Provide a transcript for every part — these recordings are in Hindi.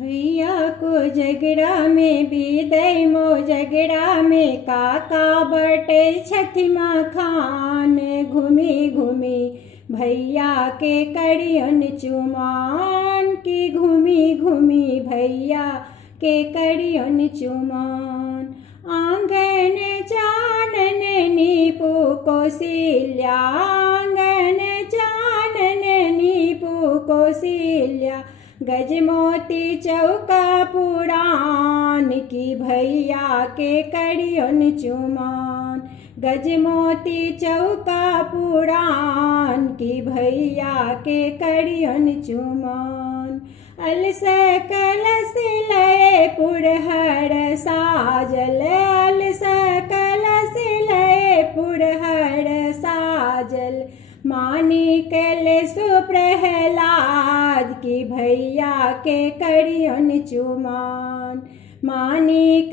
भैया को झगड़ा में विदय मो झगड़ा में काका बटे छथि मखान घूमी घूमी भैया के करियन चुमान की घूमी घूमी भैया के करियन चुमान आंगन चानन नीपू कौशल्या आंगन चानन नीपू कौशल्या गजमोती चौका पुराण की भैया के करियन चुमान गजमोती चौका पुराण की भैया के करियन चुमान अलस कलश लय पुरहर साजल अलस कलश लय पुरहर साजल मानिक सुप्रहलाद की भैया के करियन चुमान मानिक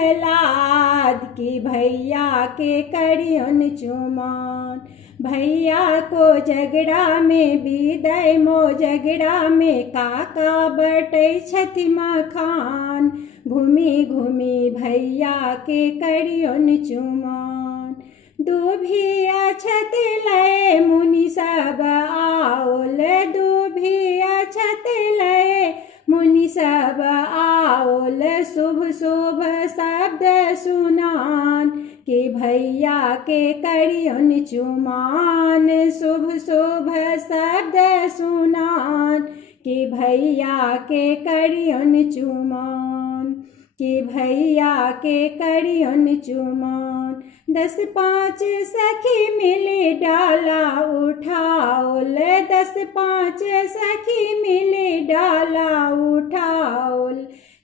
सुप्रहलाद की भैया के करियन चुमान भैया को झगड़ा में विदय मो झगड़ा में काका बटे छथि मखान घूमी घूमी भैया के करियन चुमान दुभिया छत लय मुनि सब आओल दुभिया छत लय मुनि सब आओल शुभ शुभ शब्द सुनान कि भैया के करियन चुमान शुभ शुभ शब्द सुनान कि भैया के करियन चुमान कि भैया के करियन चुमान 10-5 सखी मिली डाला उठाओल 10-5 सखी मिली डाला उठाओल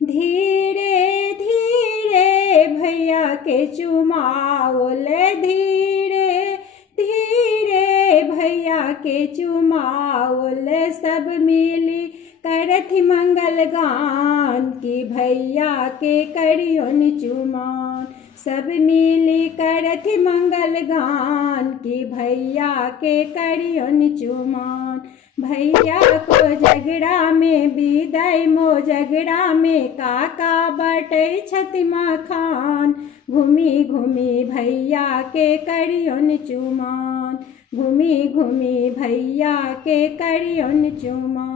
धीरे धीरे भैया के चुमाओल धीरे धीरे भैया के चुमाओल सब मिली करथि मंगल गान की भैया के करियन चुमान सब मिली करथि मंगल गान की भैया के करियन चुमान भैया को झगड़ा में विदय मो झगड़ा में काका बटे छथि मखान घूमी घूमी भैया के करियन चुमान घूमी घूमी भैया के करियन चुमान।